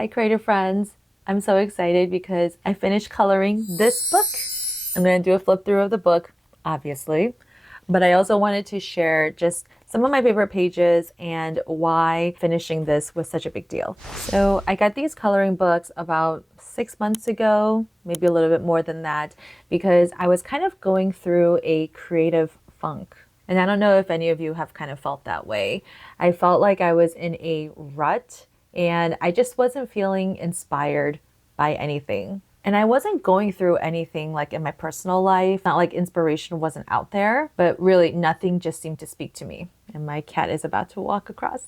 Hi, creator friends. I'm so excited because I finished coloring this book. I'm going to do a flip through of the book, obviously, but I also wanted to share just some of my favorite pages and why finishing this was such a big deal. So I got these coloring books about 6 months ago, maybe a little bit more than that, because I was kind of going through a creative funk. And I don't know if any of you have kind of felt that way. I felt like I was in a rut and I just wasn't feeling inspired by anything. And I wasn't going through anything like in my personal life, not like inspiration wasn't out there, but really nothing just seemed to speak to me. And my cat is about to walk across.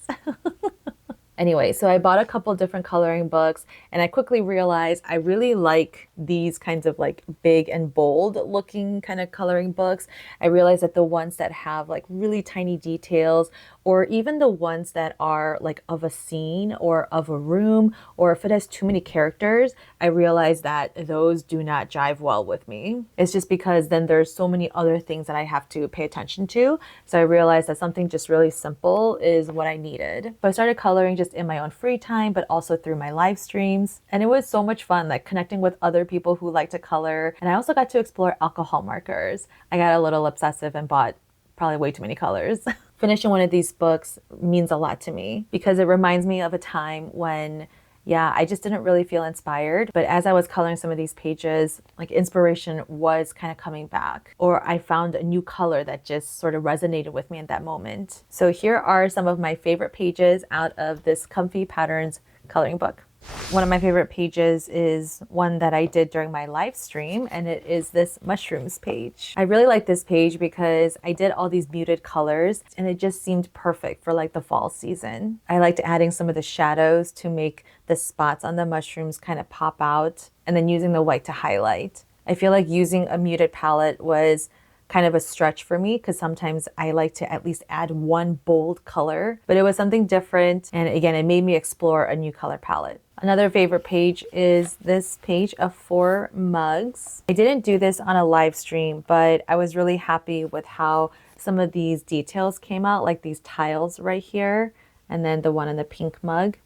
Anyway, so I bought a couple different coloring books and I quickly realized I really like these kinds of like big and bold looking kind of coloring books. I realized that the ones that have like really tiny details, or even the ones that are like of a scene or of a room, or if it has too many characters, I realized that those do not jive well with me. It's just because then there's so many other things that I have to pay attention to. So I realized that something just really simple is what I needed. So I started coloring just in my own free time, but also through my live streams. And it was so much fun, like connecting with other people who like to color. And I also got to explore alcohol markers. I got a little obsessive and bought probably way too many colors. Finishing one of these books means a lot to me because it reminds me of a time when I just didn't really feel inspired. But as I was coloring some of these pages, like inspiration was kind of coming back, or I found a new color that just sort of resonated with me in that moment. So here are some of my favorite pages out of this Comfy Patterns coloring book. One of my favorite pages is one that I did during my live stream, and it is this mushrooms page. I really like this page because I did all these muted colors and it just seemed perfect for like the fall season. I liked adding some of the shadows to make the spots on the mushrooms kind of pop out, and then using the white to highlight. I feel like using a muted palette was kind of a stretch for me because sometimes I like to at least add one bold color, but it was something different. And again, it made me explore a new color palette. Another favorite page is this page of 4 mugs. I didn't do this on a live stream, but I was really happy with how some of these details came out, like these tiles right here, and then the one in the pink mug.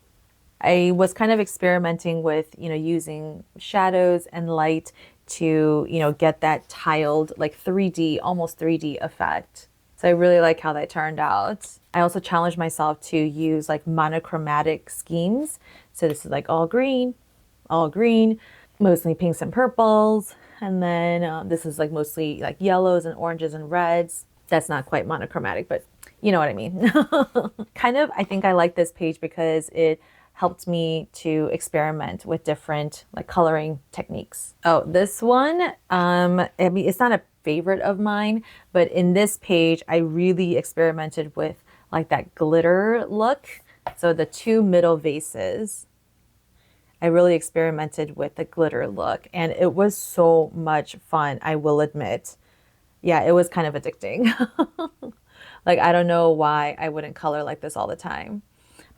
I was kind of experimenting with, using shadows and light to, get that tiled, like 3D, almost 3D effect. So I really like how that turned out. I also challenged myself to use like monochromatic schemes. So this is like all green, mostly pinks and purples. And then this is like mostly like yellows and oranges and reds. That's not quite monochromatic, but you know what I mean. I think I like this page because it helped me to experiment with different like coloring techniques. Oh, this one, it's not a favorite of mine, but in this page, I really experimented with like that glitter look. So the 2 middle vases, I really experimented with the glitter look and it was so much fun, I will admit. Yeah, it was kind of addicting. Like, I don't know why I wouldn't color like this all the time.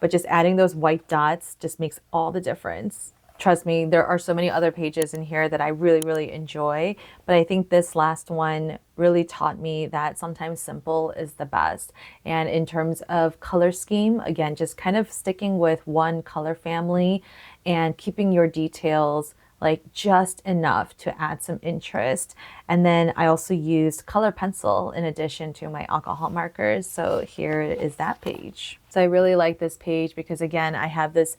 But just adding those white dots just makes all the difference. Trust me, there are so many other pages in here that I really, really enjoy. But I think this last one really taught me that sometimes simple is the best. And in terms of color scheme, again, just kind of sticking with one color family and keeping your details like just enough to add some interest. And then I also used color pencil in addition to my alcohol markers. So here is that page. So I really like this page because again, I have this,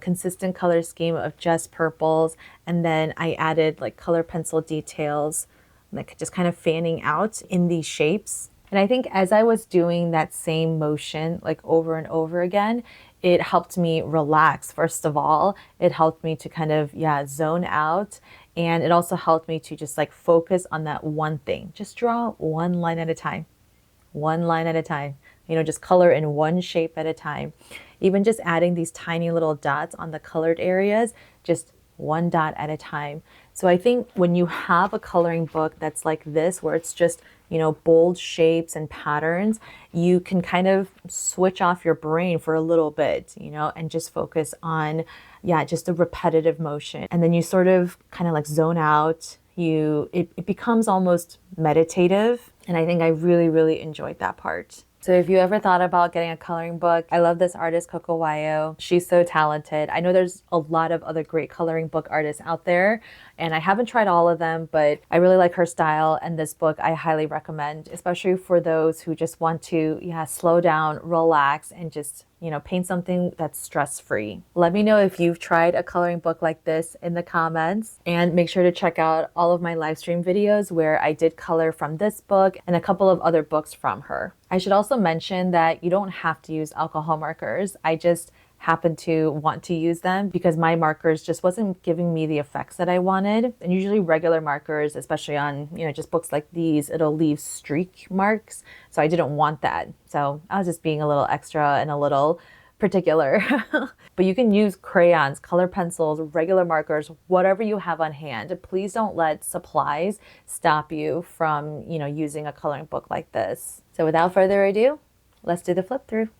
consistent color scheme of just purples. And then I added like color pencil details, like just kind of fanning out in these shapes. And I think as I was doing that same motion like over and over again, it helped me relax. First of all, it helped me to kind of, zone out. And it also helped me to just like focus on that one thing. Just draw one line at a time, just color in one shape at a time. Even just adding these tiny little dots on the colored areas, just one dot at a time. So I think when you have a coloring book that's like this, where it's just, bold shapes and patterns, you can kind of switch off your brain for a little bit, and just focus on, just a repetitive motion. And then you sort of kind of like zone out. It becomes almost meditative. And I think I really, really enjoyed that part. So if you ever thought about getting a coloring book, I love this artist, Coco Wayo. She's so talented. I know there's a lot of other great coloring book artists out there, and I haven't tried all of them, but I really like her style, and this book I highly recommend, especially for those who just want to, slow down, relax, and just paint something that's stress-free. Let me know if you've tried a coloring book like this in the comments, and make sure to check out all of my live stream videos where I did color from this book and a couple of other books from her. I should also mention that you don't have to use alcohol markers. I just happen to want to use them because my markers just wasn't giving me the effects that I wanted. And usually regular markers, especially on, just books like these, it'll leave streak marks. So I didn't want that. So I was just being a little extra and a little particular. But you can use crayons, color pencils, regular markers, whatever you have on hand. Please don't let supplies stop you from, using a coloring book like this. So without further ado, let's do the flip through.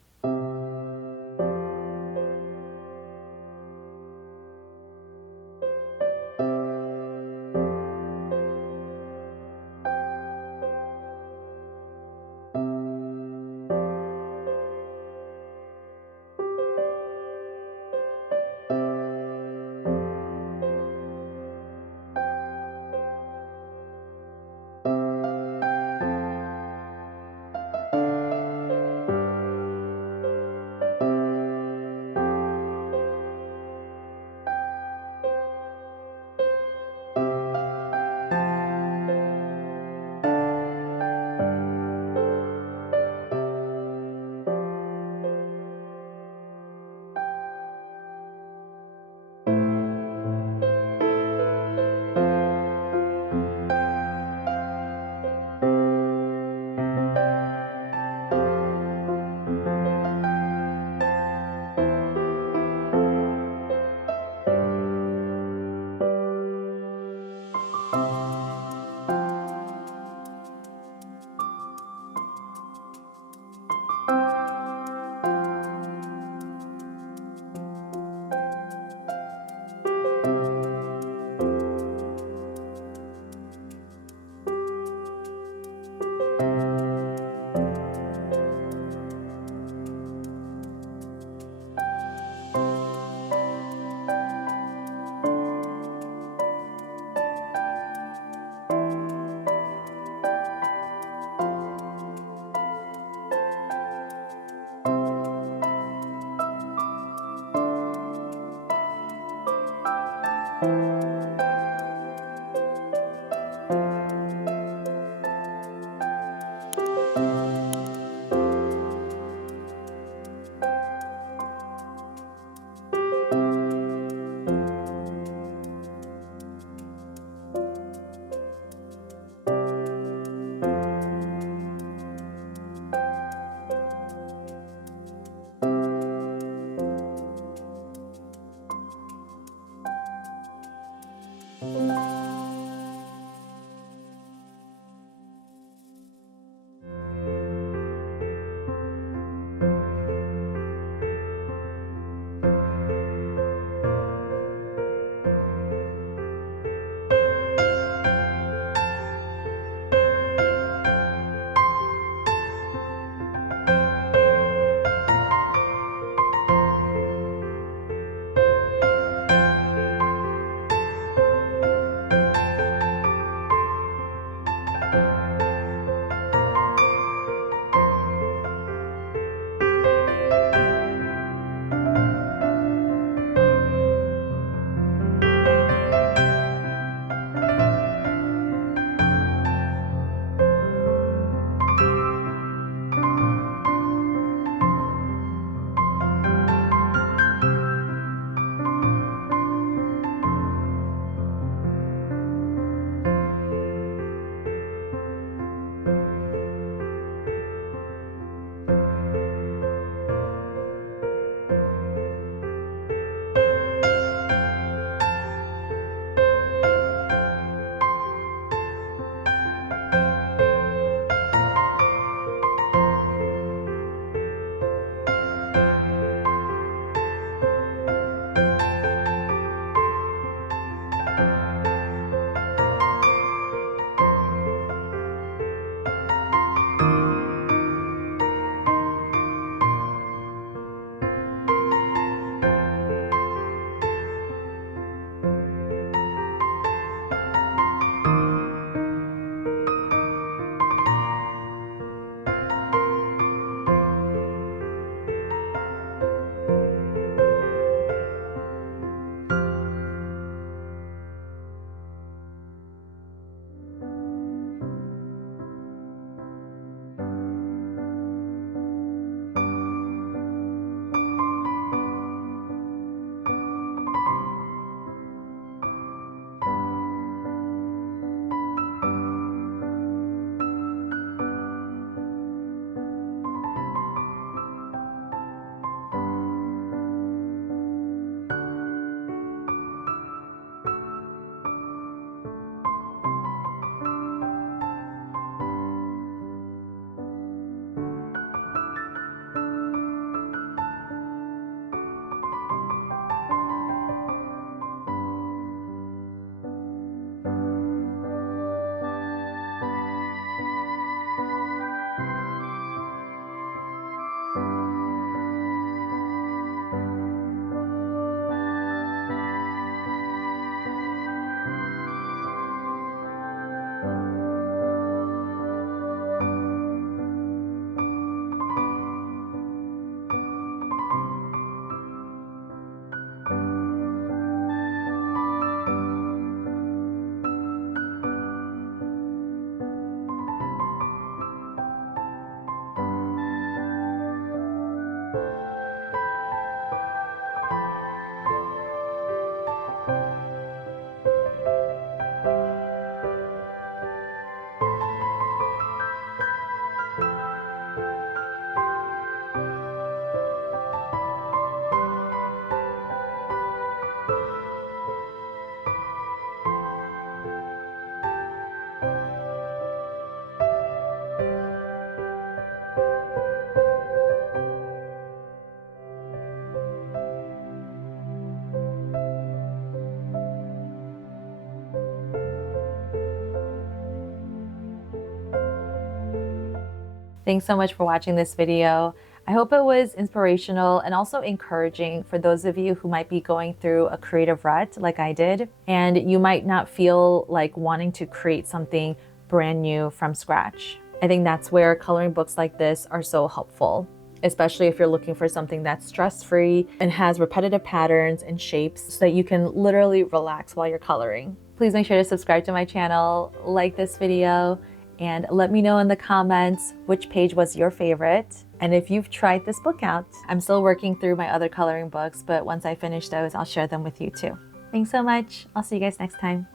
Thanks so much for watching this video. I hope it was inspirational and also encouraging for those of you who might be going through a creative rut like I did, and you might not feel like wanting to create something brand new from scratch. I think that's where coloring books like this are so helpful, especially if you're looking for something that's stress-free and has repetitive patterns and shapes so that you can literally relax while you're coloring. Please make sure to subscribe to my channel, like this video, and let me know in the comments which page was your favorite and if you've tried this book out. I'm still working through my other coloring books, but once I finish those, I'll share them with you too. Thanks so much. I'll see you guys next time.